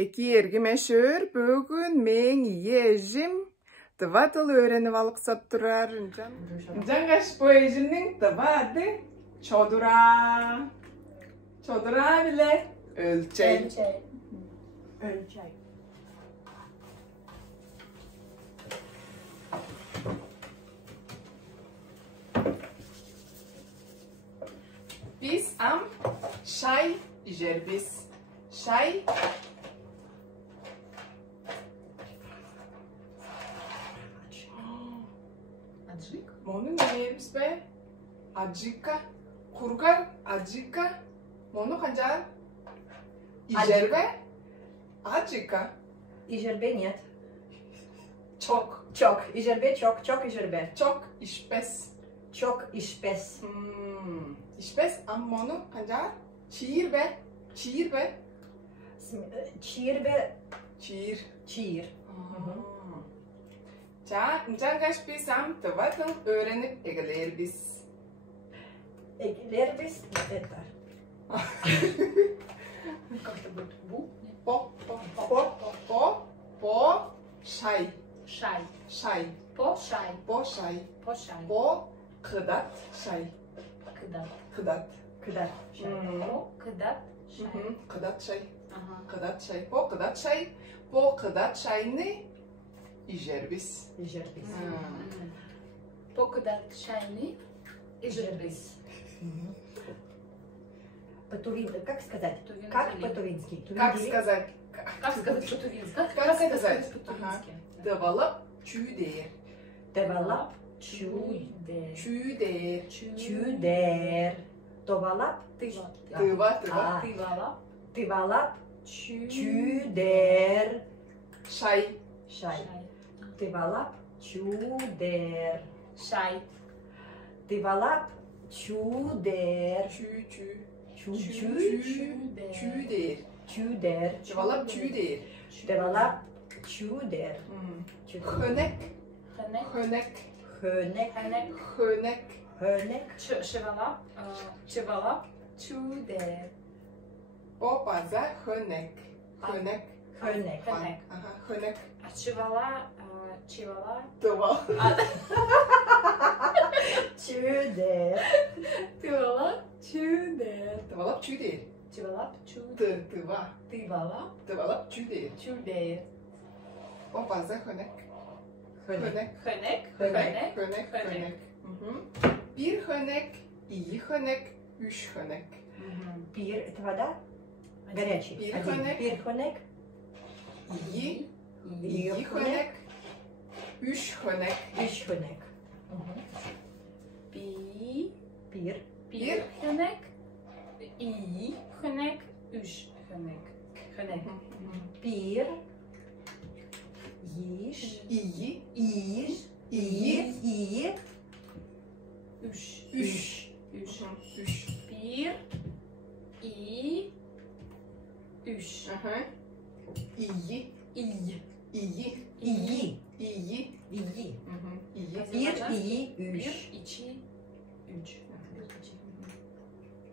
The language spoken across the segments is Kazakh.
Эки ерге мәшөр бүгін мен ежім тыва тыл öğrenip алықсап тұрар. Жаңғаш bu ежімнің тыва ады çodura. Çodura bile ölçey. Ölçey. Biz am şay ijerbiz. Şay Acık. Mo'nu ne yerimiz be? Acika. Kurgar acika. Mo'nu kacar? İjerbe. Acika. İjerbe нет. Çok. Çok. İjerbe çok. Çok İjerbe. Çok işpes. Çok işpes. İşpes am mo'nu kacar? Çiğir be. Çiğir be. Çiğirbe. Çiğir. Çiğir. Cangaş biz am tıvatıl öğrenip egeler biz. Egeler biz. Yeter. Как-то будет бу. Po, şay. Şay. Şay. Po şay. Po şay. Po şay. Po kıdat şay. Kıdat. Kıdat. Kıdat. Po kıdat. Şay. Kıdat şay. Aha. Kıdat şay. Po kıdat şay. Po kıdat şayını ijer biz. İjer biz. Po kıdat şayını ijer biz. Как сказать? Как по-турински? Как сказать? Как сказать по-турински? Как сказать? по-турински? Develop çüğdeyir. Develop çüğder. Çüğdeyir. Çüğder. Develop Tıva. Develop çüğder. Şay. Şay. Develop çüğder. Şay. Develop çüğder. Çüğdeyir. Çüğder. Develop çüğdeyir. Develop çüğder. Hönek. Hönek. Hönek. Hönek. Hönek. Develop çüğder. O baza hönek. Hönek. Hönek. Aha, hönek. Çivala. Tıva. Çüğder. Develop çüğder. Develop çüğdeyir. Develop çüğder. Tıva. Develop Develop çüğdeyir. çüğder. O baza hönek. Hönek. Hönek. Bir hönek, iyi hönek, üç hönek. Пир – это вода? Горячий. Пир Один. хонек. Пир хонек. İyi hönek, üç hönek. Üç хонек. Пир. Bir Hönek, iyi hönek, üç hönek. Пир. Иш. iyi, Иш. iyi, Üç. üç. Üç. Üç. Bir, iyi, üç. Aha. İyi, İyi. iyi, İyi. iyi. İyi. İyi. Bir, iyi, üç. Bir, iki, üç.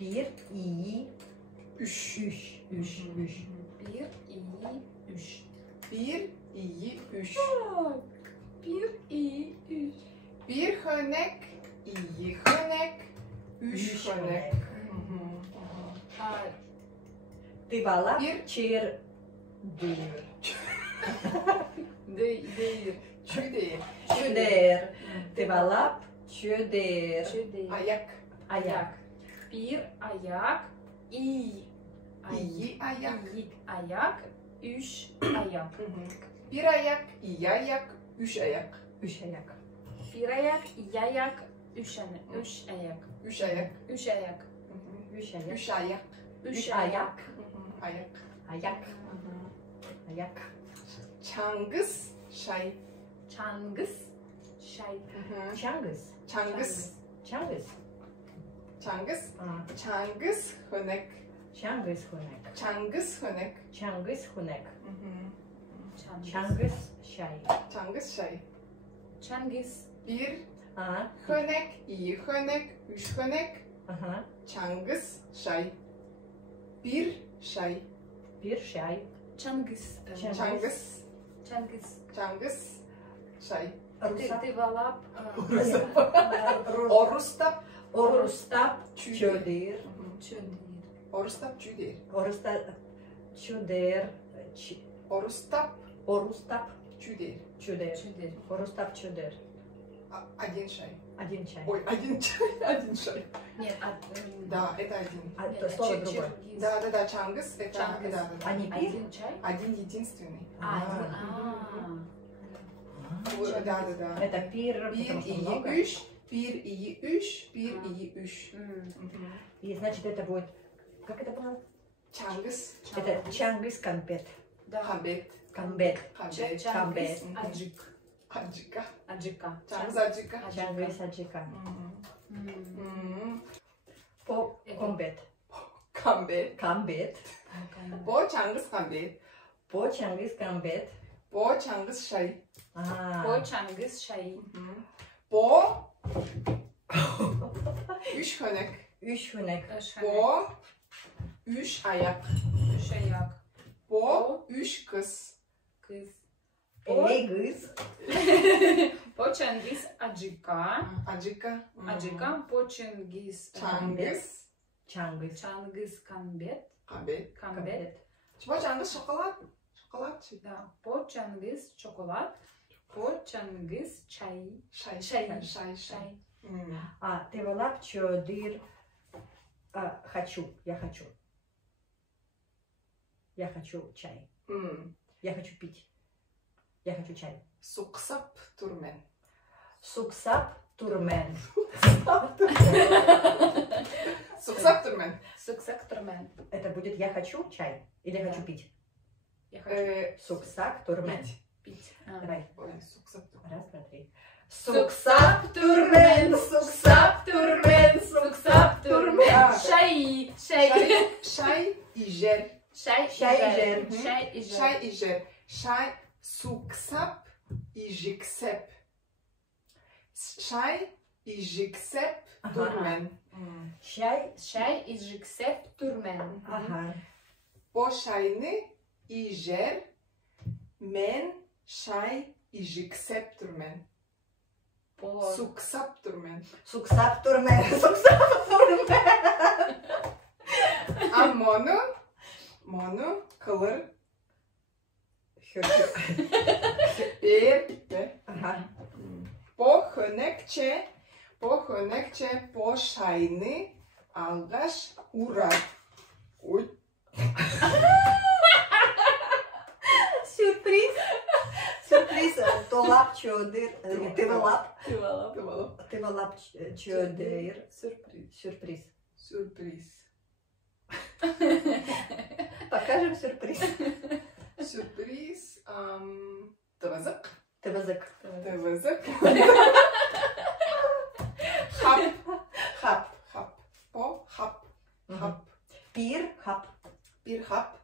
Bir, iyi, Üç. üç. Üç. Üç. Bir, iyi, üç. Bir, iyi, üç. Bir, iyi, üç. Bir hönek, iyi hönek, üç hönek. Develop Bir. çüğder. Değil. Çüğdeyir. Çüğder. Develop çüğder. Ayak. Ayak. Bir ayak, iyi. İyi ayak. İyi ayak, üç ayak. Bir ayak, iyi ayak, üç ayak. Üç ayak. Bir ayak, iyi ayak, üç ayak. Üç ayak. Üç ayak. Üç ayak. Üç ayak. Üç ayak. Ayak. Ayak. Ayak. Çangız, şay. Çangız, şay. Çangız. Çangız. Çangız. Çangız. Aa, Çangız, hönek. Çangız Hunek. Çangız, hönek. Çangız Hunek. Çangız. Çangız Şay. Çangız, şay. Çangız. Bir Aa, hönek, iyi hönek, üç hönek. aha. Çangız, şay. Bir şay. Bir şay. Чангис. Чангыс. Чангис. Чангыс. Çay. Тывалап. Orustap. Орустап Чудер. чудер. Orustap çüder. Орустап чудер. Orustap Орустап çüder. чудер. Чудер. Орустап чудер. Один чай. Один чай. Ой, один чай. Один чай. Нет, Да, это один. А то слово другое. Да, Чангыс. Это, Чангыс. да. А не пир? Один чай? Один единственный. Один. Да. Это пир, Bir, потому что iyi, много. üç. Bir, iyi, üç. Bir, iyi, üç. И значит это будет, как это было? Чангыс. Это чангыс камбет. Да. Хамбet. Камбет. Хамбet. Чангис. Камбет. Аджик. Аджика. Аджика. Чангыс аджика. Чангыс аджика. По комбет. Kambet. Камбет. Bo Çangız kambet. По чангыс камбет. Bo Çangız çay. По Чангис шай. Bo üç hönek. Üç hünek. Bo üç ayak. Üç ayak. Bo üç kız. Kız. Ey kız. По Чангис Аджика. Acıka. Аджика. По Чангис. Çangız. Чангыс. Чангис Камбет. Kambet. Камбет. Bo Çangız şokolat. Şokolatçı. Да. По Чангис шоколад. По Чангис чай. Şay. Şay. Şay. Шай. А, ты валап чудир. Хочу. Я хочу. Я хочу чай. Я хочу пить. Я хочу чай. Suksap turmen. Суксап турмен. Suksap turmen. Суксак турмен. Это будет я хочу чай или Да. хочу пить? Я хочу Суксак турмен. пить. Давай. Ой, suksap turmen. Раз, два, три. Суксак турмен. Суксак турмен. Суксак турмен. Шай. Шай. Şay ijer. Шай. Шай и жер. Шай и жер. Şay ijer. Şay suksap ijiksep. Şay ijiksep Ага. turmen. Чай. Шай и жиксеп турмен. Ага. Bo şayını ijer. Men şay ijiksep turmen. По Suksap turmen. Суксап турмен. Суксап турмен. A monu kılır. Bir. Ага. Bo hönekçe bo şayını algaş uğrar. Oy. Сюрприз. Сюрприз. Толап чудир. Ты валап. Tamam. Ты валап чудир. Sürpriz. Сюрприз. Sürpriz. Покажем сюрприз. Sürpriz. Tavazık. Тывызык. Tavazık. Hap. Хап. Hap. Bo hap. Hap. Пир. Хап. Bir hap.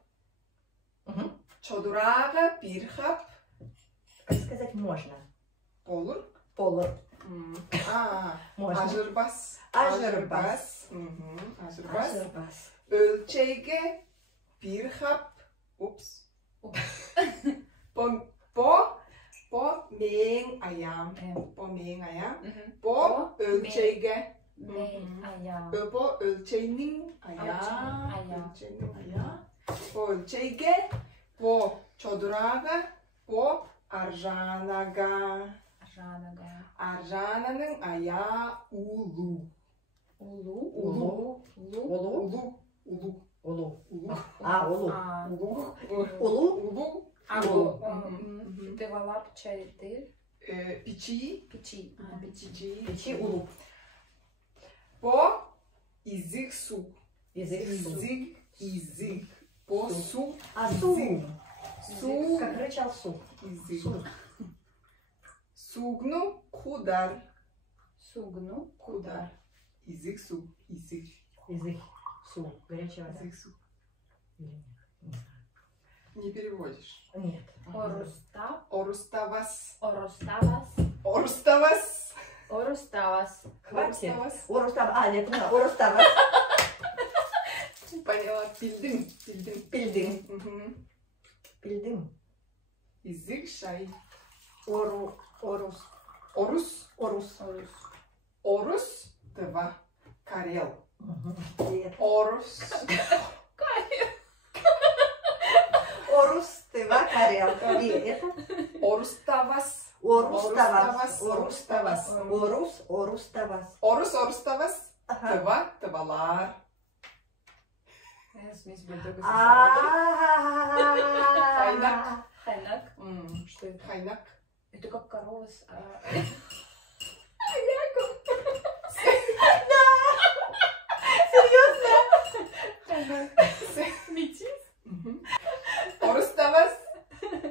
Мгм. Çodurağı bir hap. Как сказать можно? Olur. Полу. Можно. Ajırbaz. Ajırbaz. Ajırbaz. Ажырбас. Ölçeğe bir hap. Ups. Bo meğen ayağım. Bo meğen ayağım. Bo ölçeğe. Bo ölçeğinin ayağı. Ölçeğinin ayağı. Bo ölçeğe. Bo çodurağı. Bo arjanaga. Arjananın ayağı ulu. Улу. Улу. Улу. Ulu. Улу. Ulu. А, улу. Ulu. Улу. Ulu. Агу. Мгм. Девалап чайдыр. Piçi. Пичи. Piçi. Печи улу. Bo izik su. Язык су. Izik. Bo su. А, су. Su. Как рычал су. Izik. Су. Sugnu kudar. Сугну. Kudar. Izik su. Izik. Язык су. Горячая вода. Izik su. Или нет? Не знаю. Не переводишь. Нет. Орустав. Оруставас. Ороставас. Оруставас. Ороставас. Хватит. Оруставас. Орустав. А, я поняла. Орустава. Поняла. Bildim. Bildim. Пильдин. Hı hı. Bildim. İzik şey. Orus. Orus. Orus. Орус. Orus. Два. Карел. Нет. Орус. Орус, тыва, Карел. И это? Оруставас. Оруставас. Оруставас. Орус, Оруставас. Орус, Оруставас. Ага. Два. Твалар. Я смесь будет только Хайнак. Хайнак. М, Что это? Хайнак. Это как корова с... Метис? Мгм. Оруставас.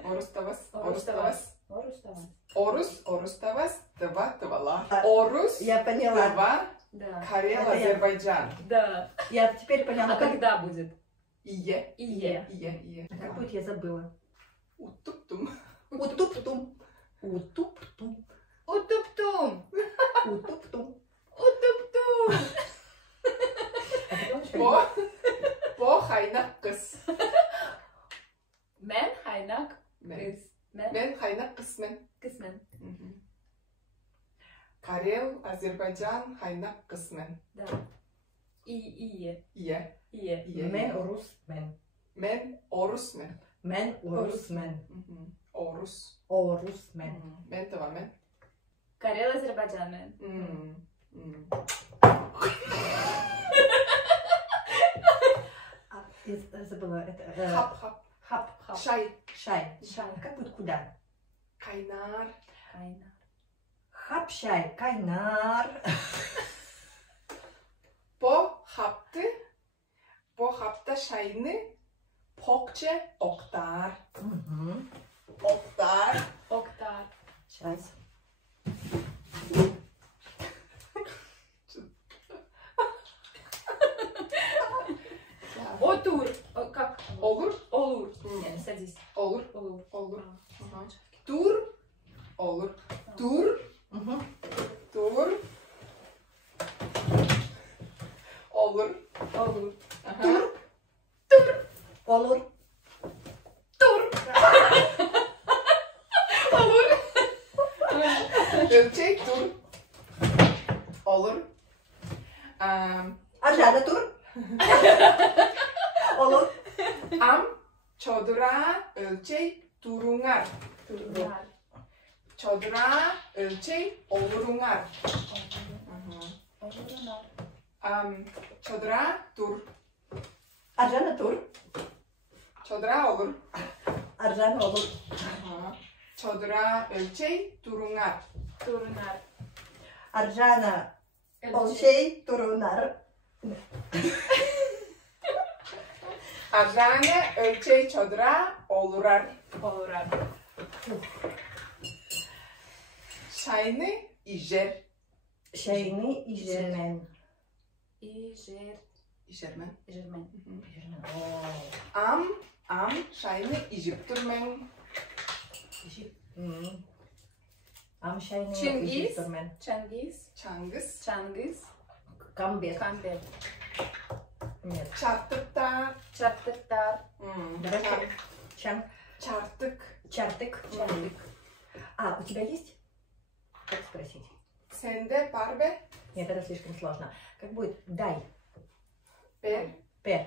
Оруставас. Оруставас. Оруставас. Оруставас. Орус, Оруставас. Два. Твалар. А, Орус. Я поняла. Два. Да. Карел, Это я. Азербайджан. Да. Я теперь А поняла. Как... когда будет? Ие. Ие. Ие. А как будет, я забыла. Утуптум. Утуптум. Утуптум. Утуптум. Утуптум. Утуптум. А ты помнишь, как- По хайнак кыз. Мен хайнак. Мен. Кыз. Мен Мен хайнак кызмен. кызмен. Карел, Азербайджан, хайнак кызмен. Да. Ие. Ие. Ие. Мен Орусмен. Мен орусмен. Мен Орусмен. Орус. Орусмен. Мен това мен. Карел, Азербайджан мен. Я забыла. Это, Хап, хап. хап. Хап. Шай. Шай. Шай. А как будет куда? Кайнар. Хайнак. Хап шай. Кайнар. По хапта шайны. Покче октар. Мгм. Октар. Октар. Сейчас. Отур. Как? Olur. Олур. Нет, садись. Olur. Олур. Olur. Ага. Tur. Olur. Tur. Мгм. Tur. Olur. Олур. Aha. Тур. Олур. Ölçek tur. Olur. Аржана тур. Олур. Am çodura ölçek turungar. Турунар. Çodura ölçek olurungar. Олурунар. Çodura tur. Аржана тур. Çodura olur. Аржана олур. Çodura ölçek turungar. Турунар. Аржана Эльче. олшей турунар. Arjane ölçek çodura olurar. Олурар. Şayını ijer. Шейны и жермен. И жер. İjermen. Жермен. Am şayını ijipturmen. Ам шейны Чингис. турмен. Чангиз. Çangız. Чангиз. Камбет. Камбет. Нет. Çartıkta. Чаттыктар. Давайте. Чан. Çartık. Чартык. Чартык. А, у тебя есть? Как спросить? Sende parbe. Нет, это слишком сложно. Как будет? Дай. Per. Пер.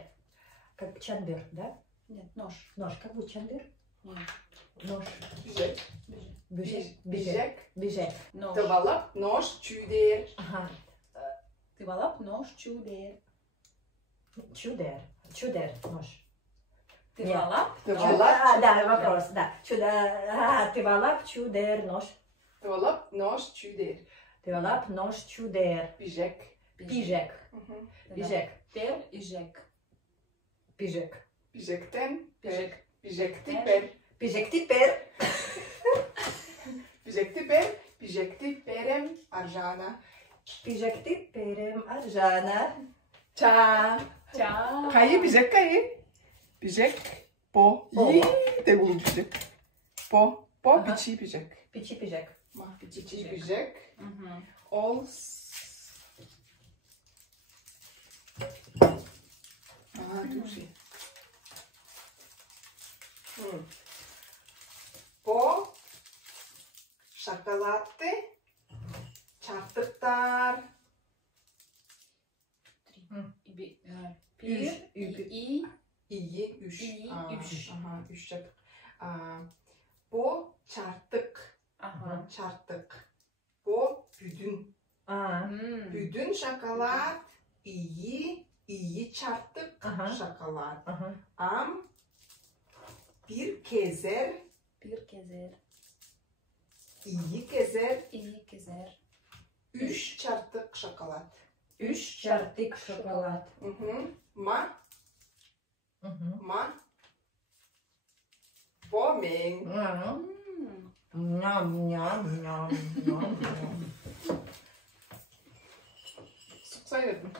Как чандыр, да? Нет, нож. Нож. Как будет чандыр? Нет. Нож. Bijek. Бюжек. Бюжек. Bijek. Бюжек. Нож. Tıvalap. Noş. Çüder. Ага. Ты валап нож чудер. Чудер. Чудер. Нож. Ты Нет. валап Tıvalap. Да, вопрос, да. Чудо. Ага, ты валап, чудер, нож. Tıvalap. Noş. Çüder. Ты валап, нож, чудер. Bijek. Пижек. Пижек. Пер и жек. Пижек. Bijekten. Per. Пижек. Bijekti Per. per. Пижек тепер. Bijekti per. Bijekti perem. Arjana. Пижек теперем, Аржана. Ça. Ча. Kayı bijek kayı. Bijek. Po. Po. Yi. De bulu bijek. Po. Po. Aha. Piçi bijek. Пичи пижек. Ma piçi Bijek. bijek. Мгм. Ol. Aha, duši. По шоколадты чартыктар. Bir, i, İyi, üç. İyi, üç. Aha, üç çarptık. Bu çarptık. aha. Çarptık. Bu büdün. Hmm. Büdün şokolat. İyi çarptık. Aha. Şokolat. Aha. Am bir kezer. Bir kezer, İyi kezer. iyi kezer. Üç çarptık şokolat. 3 çarptık şokolat. Ma. Hı hı. Ma. Bomen. Hmm. Nyam nyam nyam nyam. Sayverdim.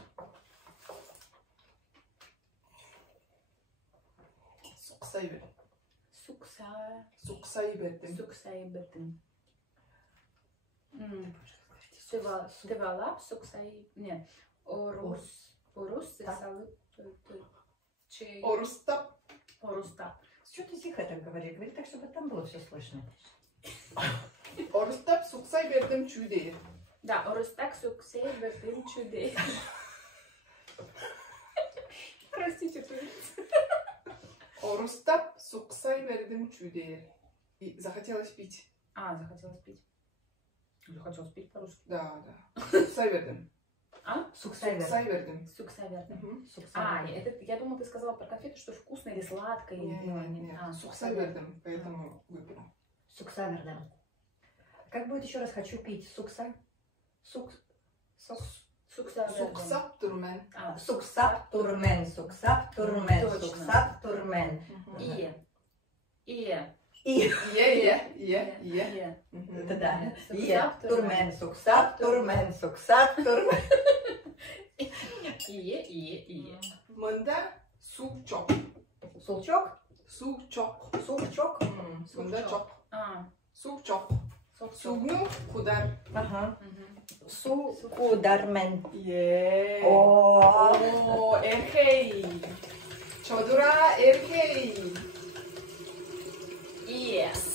Sayverdim. Sayverdim. Suksayberdim. Тывалап, суксай... Не. Орус, сексалы... Orusta. Оруста. Что ты тихо так говори? Говори так, чтобы там было все слышно. Orusta sayverdim çüğü değil. Да, орустак суксайбердим чуде. Простите, пожалуйста. Orusta sayverdim çüğü değil. И захотелось пить. Захотелось пить. Захотелось пить по-русски. Да. Sayverdim. Суксайвер. Sayverdim. Суксайвердим. Суксайвер. Это, я думала, ты сказала про конфету, что вкусно или сладкое. Нет. Sayverdim. Поэтому выпила. Суксайвердем. Как будет еще раз хочу пить? Суксай? Суксайвердим. Suksapturmen. Суксап турмен. Суксап турмен. Точно. Суксап турмен. И. И. Е. Это да. Суксап Турмен. Суксап турмен. Суксап турмен. И. Mında su çok. Сулчок? Su çok. Сулчок? Mında çok. Su çok. Сок. Sugnu kudar. Ага. Су кудармен. Ye. О. Erkey. Çodura erkey. Yes.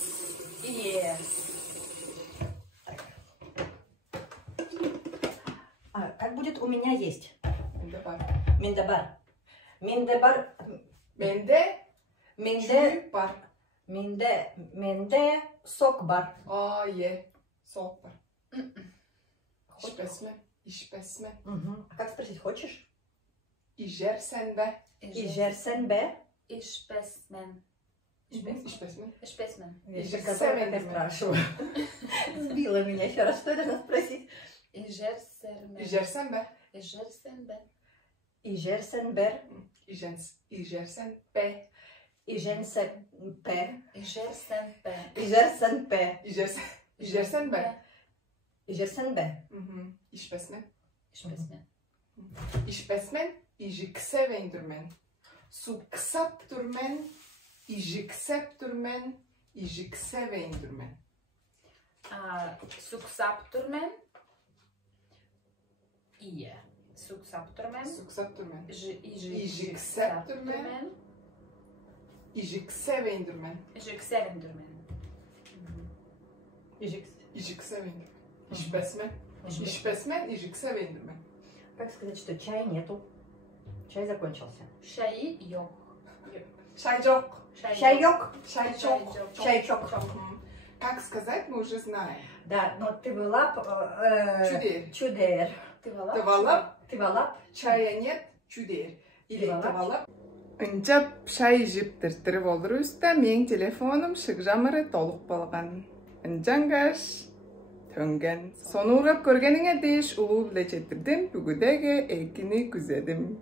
Как будет у меня есть? Mendebар. Миндебар. Миндебар. Bende Минде. çüğü var. Минде сок бар. Ye. Soğuk var. İşbesme. Угу. А как спросить, хочешь? İjersen be. Ижерсен бе. Ишпесмен. İşbesme. Ишпесмен. Видишь, которая как я спрашиваю. Сбила меня еще раз. Что я должна спросить? Ижерсермен. İjersen be. Ижерсенбе. Ижерсенбер. İjersen be. Иженсен пе. Ижерсенпе. Ижерсен пе. İjersen be. Ижерсен бе. İşbesme. Ишпесмен. İşbesmen. İjiksevendürmen. Suksapturmen. İjiksepturmen. İjiksevendürmen. Суксаптурмен. Ие. Суксаптурмен. Suksapturmen. Ижиксептурмен. İjiksevendürmen. Ижиксевендурмен. İjiksevendürmen. İşbesmen. İşbesmen. İjiksevendürmen. Как сказать, что чая нету? Чай закончился. Шаи йок. Çay çok. Чай йог. Çay çok. Чайчок. Как сказать, мы уже знаем. Да, но ты вылап. Чудер. Чудер. Тывалап. Ты вылап. Çaya нет, чудер. Или Тывалап. тывалап. Ынчап шай жеп тіртіріп олырыста мен телефоным шықжамыры толық болған. Ынчангаш төнген. Соны ұрап көргеніңе деш ұлу біле жетірдім, бүгідегі екіні күзедім.